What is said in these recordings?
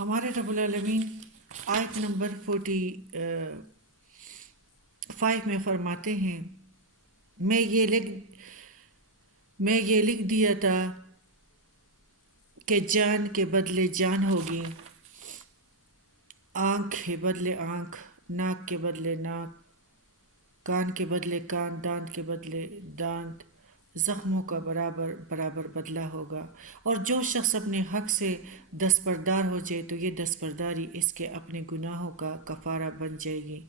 ہمارے رب العالمین آیت نمبر 45 میں فرماتے ہیں، میں یہ لکھ دیا تھا کہ جان کے بدلے جان ہوگی، آنکھ کے بدلے آنکھ، ناک کے بدلے ناک، کان کے بدلے کان، دانت کے بدلے دانت، زخموں کا برابر بدلہ ہوگا۔ اور جو شخص اپنے حق سے دستبردار ہو جائے تو یہ دستبرداری اس کے اپنے گناہوں کا کفارہ بن جائے گی،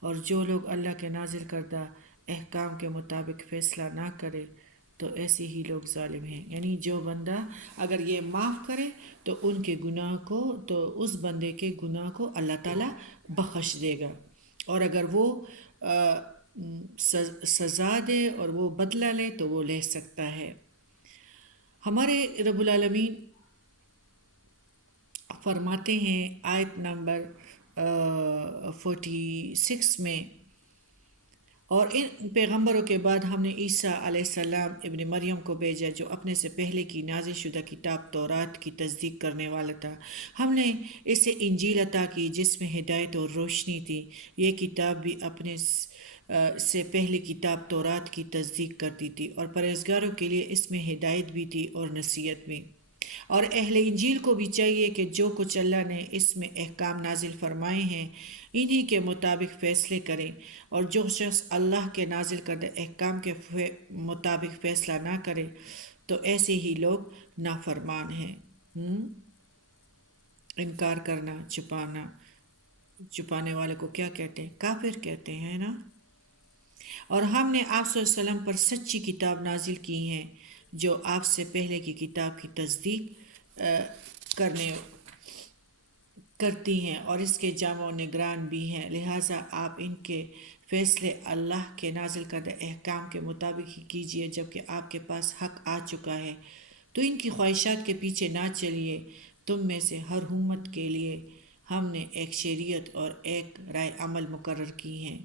اور جو لوگ اللہ کے نازل کردہ احکام کے مطابق فیصلہ نہ کرے تو ایسے ہی لوگ ظالم ہیں۔ یعنی جو بندہ اگر یہ معاف کرے تو ان کے گناہ کو، تو اس بندے کے گناہ کو اللہ تعالیٰ بخش دے گا، اور اگر وہ سزا دے اور وہ بدلہ لے تو وہ لے سکتا ہے۔ ہمارے رب العالمین فرماتے ہیں آیت نمبر 46 میں، اور ان پیغمبروں کے بعد ہم نے عیسیٰ علیہ السلام ابن مریم کو بھیجا جو اپنے سے پہلے کی نازل شدہ کتاب تورات کی تصدیق کرنے والا تھا۔ ہم نے اسے انجیل عطا کی جس میں ہدایت اور روشنی تھی۔ یہ کتاب بھی اپنے سے پہلی کتاب تورات کی تصدیق کرتی تھی، اور پرہیزگاروں کے لیے اس میں ہدایت بھی تھی اور نصیحت بھی۔ اور اہل انجیل کو بھی چاہیے کہ جو کچھ اللہ نے اس میں احکام نازل فرمائے ہیں انہی کے مطابق فیصلے کریں، اور جو شخص اللہ کے نازل کردہ احکام کے مطابق فیصلہ نہ کرے تو ایسے ہی لوگ نافرمان ہیں۔ انکار کرنا، چھپانے والے کو کیا کہتے ہیں؟ کافر کہتے ہیں نا۔ اور ہم نے آپ صلی اللہ علیہ وسلم پر سچی کتاب نازل کی ہیں جو آپ سے پہلے کی کتاب کی تصدیق کرتی ہیں اور اس کے جامع و نگران بھی ہیں، لہٰذا آپ ان کے فیصلے اللہ کے نازل کردہ احکام کے مطابق ہی کیجیے۔ جبکہ آپ کے پاس حق آ چکا ہے تو ان کی خواہشات کے پیچھے نہ چلیے۔ تم میں سے ہر امت کے لیے ہم نے ایک شریعت اور ایک رائے عمل مقرر کی ہیں،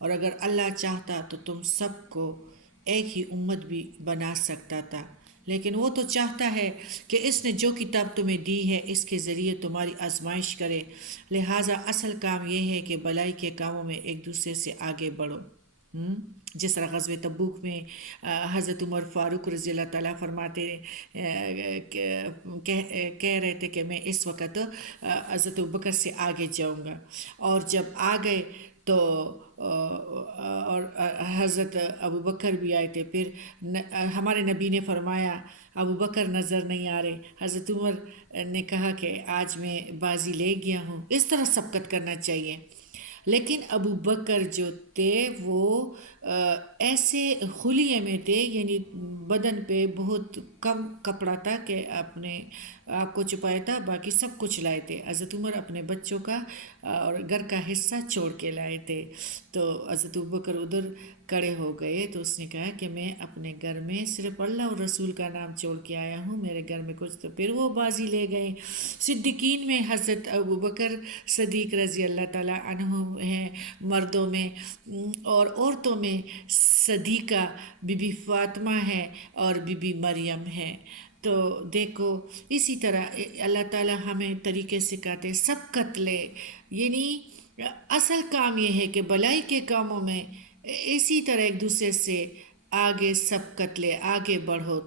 اور اگر اللہ چاہتا تو تم سب کو ایک ہی امت بھی بنا سکتا تھا، لیکن وہ تو چاہتا ہے کہ اس نے جو کتاب تمہیں دی ہے اس کے ذریعے تمہاری آزمائش کرے، لہٰذا اصل کام یہ ہے کہ بھلائی کے کاموں میں ایک دوسرے سے آگے بڑھو۔ جس طرح غزوہ تبوک میں حضرت عمر فاروق رضی اللہ تعالیٰ فرماتے کہہ رہے تھے کہ میں اس وقت حضرت ابوبکر سے آگے جاؤں گا، اور جب آ گئے تو اور حضرت ابوبکر بھی آئے تھے، پھر ہمارے نبی نے فرمایا ابوبکر نظر نہیں آ رہے، حضرت عمر نے کہا کہ آج میں بازی لے گیا ہوں۔ اس طرح سبقت کرنا چاہیے، لیکن ابوبکر جو تھے وہ ایسے خلیے میں تھے، یعنی بدن پہ بہت کم کپڑا تھا کہ اپنے آپ کو چھپایا تھا، باقی سب کچھ لائے تھے۔ حضرت عمر اپنے بچوں کا اور گھر کا حصہ چھوڑ کے لائے تھے، تو حضرت ابوبکر ادھر کھڑے ہو گئے تو اس نے کہا کہ میں اپنے گھر میں صرف اللہ اور رسول کا نام چھوڑ کے آیا ہوں، میرے گھر میں کچھ، تو پھر وہ بازی لے گئے۔ صدیقین میں حضرت ابوبکر صدیق رضی اللہ تعالیٰ عنہ ہیں مردوں میں، اور عورتوں میں صدیقہ بی بی فاطمہ ہے اور بی بی مریم ہے۔ تو دیکھو اسی طرح اللہ تعالیٰ ہمیں طریقے سکھاتے، سبقت لے، یعنی اصل کام یہ ہے کہ بھلائی کے کاموں میں اسی طرح ایک دوسرے سے آگے سبقت لے، آگے بڑھو۔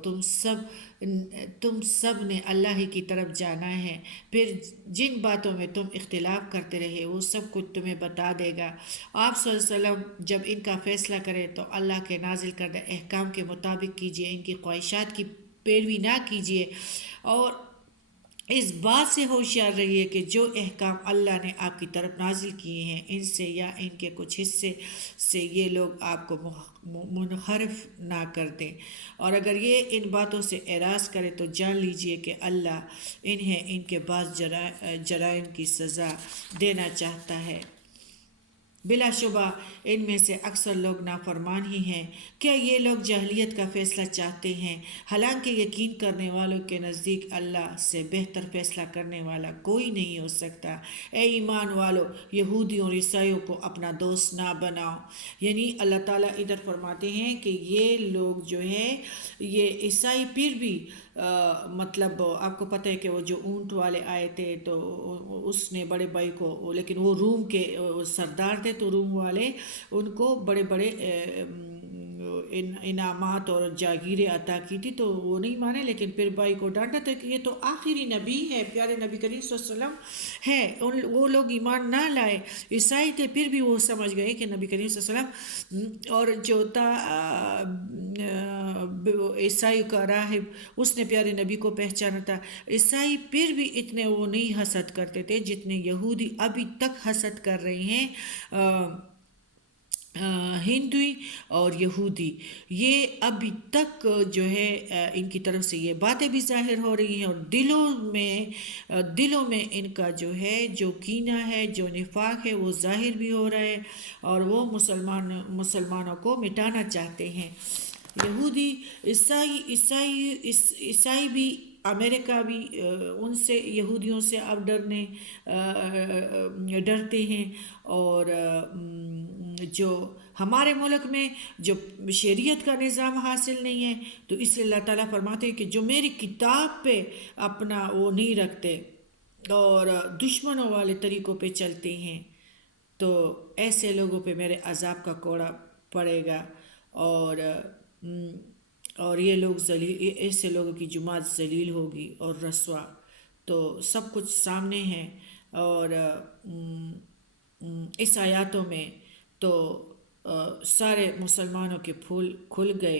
تم سب نے اللہ ہی کی طرف جانا ہے، پھر جن باتوں میں تم اختلاف کرتے رہے وہ سب کچھ تمہیں بتا دے گا۔ آپ صلی اللہ علیہ وسلم جب ان کا فیصلہ کریں تو اللہ کے نازل کردہ احکام کے مطابق کیجیے، ان کی خواہشات کی پیروی نہ کیجیے، اور اس بات سے ہوشیار رہیے کہ جو احکام اللہ نے آپ کی طرف نازل کیے ہیں ان سے یا ان کے کچھ حصے سے یہ لوگ آپ کو منحرف نہ کر دیں، اور اگر یہ ان باتوں سے اعراض کرے تو جان لیجئے کہ اللہ انہیں ان کے بعض جرائم کی سزا دینا چاہتا ہے۔ بلا شبہ ان میں سے اکثر لوگ نافرمان ہی ہیں۔ کیا یہ لوگ جاہلیت کا فیصلہ چاہتے ہیں؟ حالانکہ یقین کرنے والوں کے نزدیک اللہ سے بہتر فیصلہ کرنے والا کوئی نہیں ہو سکتا۔ اے ایمان والو، یہودیوں اور عیسائیوں کو اپنا دوست نہ بناؤ۔ یعنی اللہ تعالیٰ ادھر فرماتے ہیں کہ یہ لوگ جو ہے، یہ عیسائی پھر بھی مطلب آپ کو پتہ ہے کہ وہ جو اونٹ والے آئے تھے تو اس نے بڑے بھائی کو، لیکن وہ روم کے سردار تھے، تو روم والے ان کو بڑے بڑے انعامات اور جاگیریں عطا کی تھی، تو وہ نہیں مانے، لیکن پھر بھائی کو ڈانٹا تھا کہ یہ تو آخری نبی ہے، پیارے نبی کریم صلی اللہ علیہ وسلم ہے، وہ لوگ ایمان نہ لائے، عیسائی تھے، پھر بھی وہ سمجھ گئے کہ نبی کریم صلی اللہ علیہ وسلم، اور جو تھا عیسائی کا راہب، اس نے پیارے نبی کو پہچانا تھا۔ عیسائی پھر بھی اتنے وہ نہیں حسد کرتے تھے جتنے یہودی ابھی تک حسد کر رہے ہیں، ہندوئی اور یہودی، یہ ابھی تک جو ہے ان کی طرف سے یہ باتیں بھی ظاہر ہو رہی ہیں، اور دلوں میں ان کا جو ہے جو کینہ ہے، جو نفاق ہے، وہ ظاہر بھی ہو رہا ہے، اور وہ مسلمانوں کو مٹانا چاہتے ہیں۔ یہودی، عیسائی بھی، امریکہ بھی ان سے، یہودیوں سے اب ڈرتے ہیں، اور جو ہمارے ملک میں جو شریعت کا نظام حاصل نہیں ہے، تو اس لیے اللہ تعالیٰ فرماتے ہیں کہ جو میری کتاب پہ اپنا وہ نہیں رکھتے اور دشمنوں والے طریقوں پہ چلتے ہیں، تو ایسے لوگوں پہ میرے عذاب کا کوڑا پڑے گا، اور یہ لوگ ایسے لوگوں کی جماعت ذلیل ہوگی اور رسوا۔ تو سب کچھ سامنے ہے، اور اس آیاتوں میں تو سارے مسلمانوں کے پھول کھل گئے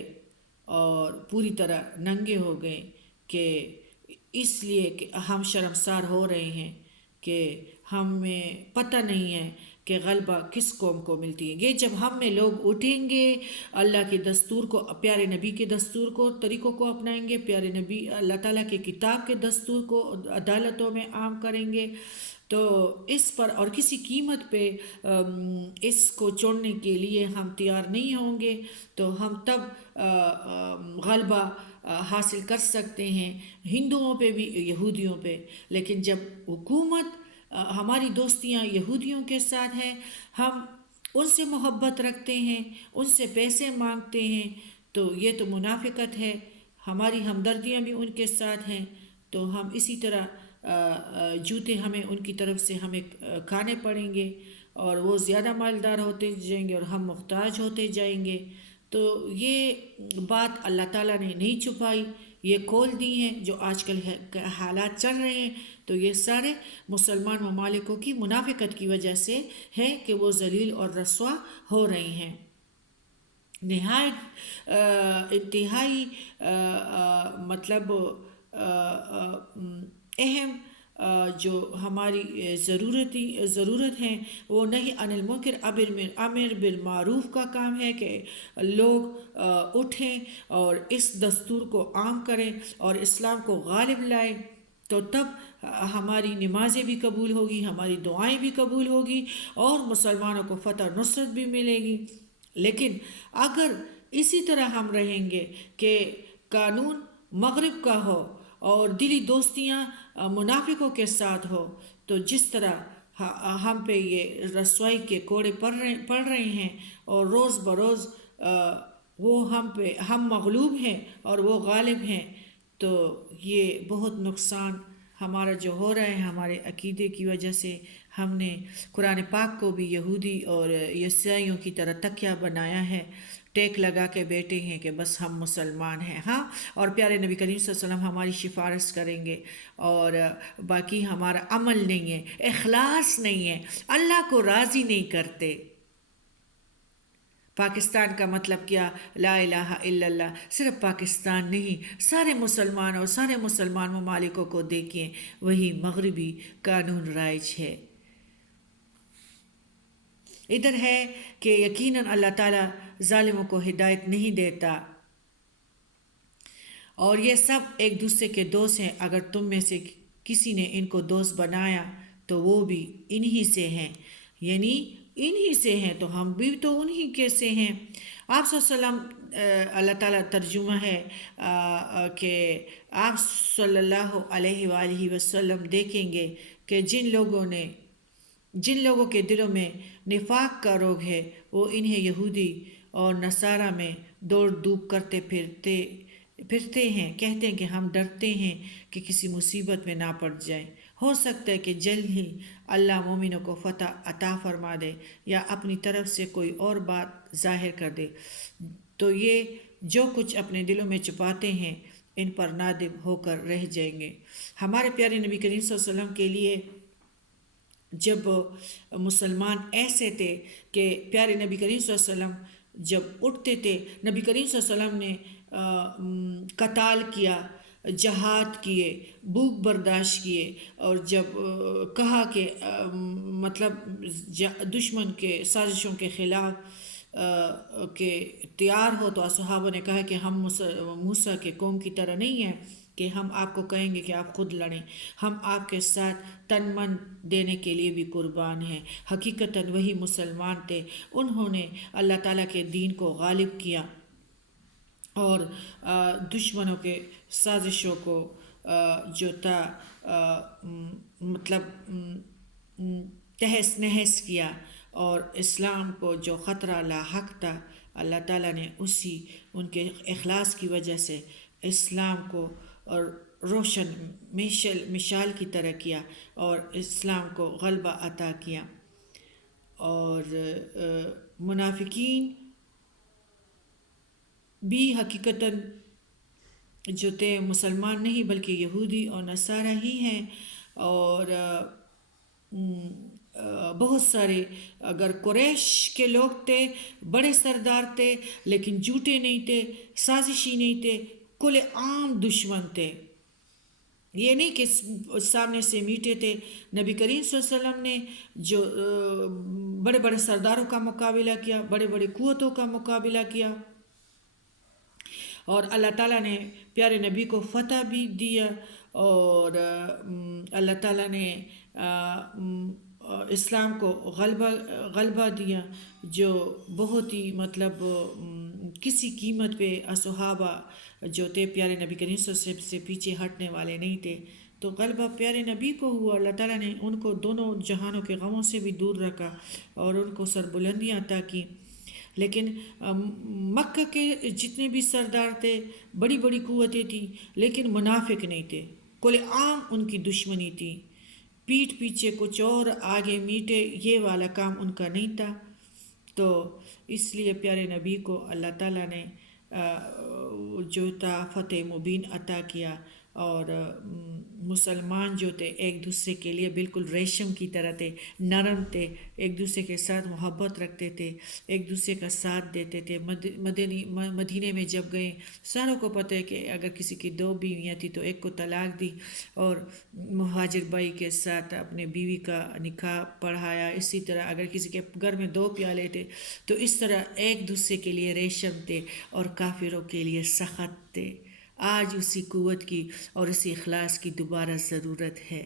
اور پوری طرح ننگے ہو گئے، کہ اس لیے کہ ہم شرمسار ہو رہے ہیں کہ ہمیں پتہ نہیں ہے کہ غلبہ کس قوم کو ملتی ہے۔ یہ جب ہم میں لوگ اٹھیں گے، اللہ کے دستور کو، پیارے نبی کے دستور کو، طریقوں کو اپنائیں گے، پیارے نبی اللہ تعالیٰ کے کتاب کے دستور کو عدالتوں میں عام کریں گے، تو اس پر اور کسی قیمت پہ اس کو چھوڑنے کے لیے ہم تیار نہیں ہوں گے، تو ہم تب غلبہ حاصل کر سکتے ہیں، ہندوؤں پہ بھی، یہودیوں پہ۔ لیکن جب حکومت، ہماری دوستیاں یہودیوں کے ساتھ ہیں، ہم ان سے محبت رکھتے ہیں، ان سے پیسے مانگتے ہیں، تو یہ تو منافقت ہے۔ ہماری ہمدردیاں بھی ان کے ساتھ ہیں، تو ہم اسی طرح جوتے ہمیں ان کی طرف سے ہمیں کھانے پڑیں گے، اور وہ زیادہ مالدار ہوتے جائیں گے اور ہم محتاج ہوتے جائیں گے۔ تو یہ بات اللہ تعالیٰ نے نہیں چھپائی، یہ کھول دی ہیں۔ جو آج کل حالات چل رہے ہیں، تو یہ سارے مسلمان ممالکوں کی منافقت کی وجہ سے ہے کہ وہ ذلیل اور رسوا ہو رہے ہیں۔ نہایت انتہائی مطلب اہم جو ہماری ضرورت ہے، وہ نہیں عن المنکر امر بالمعروف کا کام ہے کہ لوگ اٹھیں اور اس دستور کو عام کریں اور اسلام کو غالب لائیں، تو تب ہماری نمازیں بھی قبول ہوگی، ہماری دعائیں بھی قبول ہوگی، اور مسلمانوں کو فتح و نصرت بھی ملے گی۔ لیکن اگر اسی طرح ہم رہیں گے کہ قانون مغرب کا ہو اور دلی دوستیاں منافقوں کے ساتھ ہو، تو جس طرح ہم پہ یہ رسوائی کے کوڑے پڑ رہے ہیں، اور روز بروز وہ ہم مغلوب ہیں اور وہ غالب ہیں، تو یہ بہت نقصان ہمارا جو ہو رہا ہے ہمارے عقیدے کی وجہ سے۔ ہم نے قرآن پاک کو بھی یہودی اور عیسائیوں کی طرح تکیہ بنایا ہے، ٹیک لگا کے بیٹھے ہیں کہ بس ہم مسلمان ہیں، ہاں، اور پیارے نبی کریم صلی اللہ علیہ وسلم ہماری سفارش کریں گے، اور باقی ہمارا عمل نہیں ہے، اخلاص نہیں ہے، اللہ کو راضی نہیں کرتے۔ پاکستان کا مطلب کیا؟ لا الہ الا اللہ۔ صرف پاکستان نہیں، سارے مسلمان اور سارے مسلمان ممالکوں کو دیکھیں، وہی مغربی قانون رائج ہے۔ ادھر ہے کہ یقیناً اللہ تعالیٰ ظالموں کو ہدایت نہیں دیتا، اور یہ سب ایک دوسرے کے دوست ہیں۔ اگر تم میں سے کسی نے ان کو دوست بنایا تو وہ بھی انہی سے ہیں، یعنی انہی سے ہیں، تو ہم بھی تو انہی کے سے ہیں۔ آپ صلی اللہ علیہ وسلم، اللہ تعالیٰ ترجمہ ہے کہ آپ صلی اللہ علیہ وآلہ وسلم دیکھیں گے کہ جن لوگوں کے دلوں میں نفاق کا روگ ہے، وہ انہیں یہودی اور نصارہ میں دوڑ دھوپ کرتے پھرتے پھرتے ہیں، کہتے ہیں کہ ہم ڈرتے ہیں کہ کسی مصیبت میں نہ پڑ جائیں۔ ہو سکتا ہے کہ جلد ہی اللہ مومنوں کو فتح عطا فرما دے یا اپنی طرف سے کوئی اور بات ظاہر کر دے، تو یہ جو کچھ اپنے دلوں میں چھپاتے ہیں ان پر نادم ہو کر رہ جائیں گے۔ ہمارے پیارے نبی کریم صلی اللہ علیہ وسلم کے لیے جب مسلمان ایسے تھے کہ پیارے نبی کریم صلی اللہ علیہ وسلم جب اٹھتے تھے، نبی کریم صلی اللہ علیہ وسلم نے قتال کیا، جہاد کیے، بھوک برداشت کیے، اور جب کہا کہ مطلب دشمن کے سازشوں کے خلاف کہ تیار ہو، تو صحابہ نے کہا کہ ہم موسیٰ کے قوم کی طرح نہیں ہیں کہ ہم آپ کو کہیں گے کہ آپ خود لڑیں، ہم آپ کے ساتھ تن من دینے کے لیے بھی قربان ہیں۔ حقیقتاً وہی مسلمان تھے، انہوں نے اللہ تعالیٰ کے دین کو غالب کیا اور دشمنوں کے سازشوں کو جو تھا مطلب تہس نہس کیا، اور اسلام کو جو خطرہ لاحق تھا، اللہ تعالیٰ نے ان کے اخلاص کی وجہ سے اسلام کو اور روشن مشال کی طرح کیا اور اسلام کو غلبہ عطا کیا۔ اور منافقین بھی حقیقتاً جو تھے مسلمان نہیں بلکہ یہودی اور نصارہ ہی ہیں، اور بہت سارے اگر قریش کے لوگ تھے، بڑے سردار تھے، لیکن جھوٹے نہیں تھے، سازشی نہیں تھے، کل عام دشمن تھے۔ یہ نہیں کہ سامنے سے میٹھے تھے۔ نبی کریم صلی اللہ علیہ وسلم نے جو بڑے بڑے سرداروں کا مقابلہ کیا، بڑے بڑے قوتوں کا مقابلہ کیا، اور اللہ تعالیٰ نے پیارے نبی کو فتح بھی دیا، اور اللہ تعالیٰ نے اسلام کو غلبہ دیا، جو بہت ہی مطلب کسی قیمت پہ صحابہ جو تھے پیارے نبی کریم صلی اللہ علیہ وسلم سے پیچھے ہٹنے والے نہیں تھے۔ تو غلبہ پیارے نبی کو ہوا، اللہ تعالیٰ نے ان کو دونوں جہانوں کے غموں سے بھی دور رکھا اور ان کو سربلندیاں عطا کی۔ لیکن مکہ کے جتنے بھی سردار تھے، بڑی بڑی قوتیں تھیں، لیکن منافق نہیں تھے، کل عام ان کی دشمنی تھی، پیٹھ پیچھے کچھ اور آگے میٹھے، یہ والا کام ان کا نہیں تھا۔ تو اس لیے پیارے نبی کو اللہ تعالیٰ نے جو تھا فتح مبین عطا کیا، اور مسلمان جو تھے ایک دوسرے کے لیے بالکل ریشم کی طرح تھے، نرم تھے، ایک دوسرے کے ساتھ محبت رکھتے تھے، ایک دوسرے کا ساتھ دیتے تھے۔ مدینے میں جب گئے، ساروں کو پتہ ہے کہ اگر کسی کی 2 بیویاں تھیں تو ایک کو طلاق دی، اور مہاجر بھائی کے ساتھ اپنے بیوی کا نکاح پڑھایا۔ اسی طرح اگر کسی کے گھر میں 2 پیالے تھے تو اس طرح ایک دوسرے کے لیے ریشم تھے اور کافروں کے لیے سخت تھے۔ آج اسی قوت کی اور اسی اخلاص کی دوبارہ ضرورت ہے۔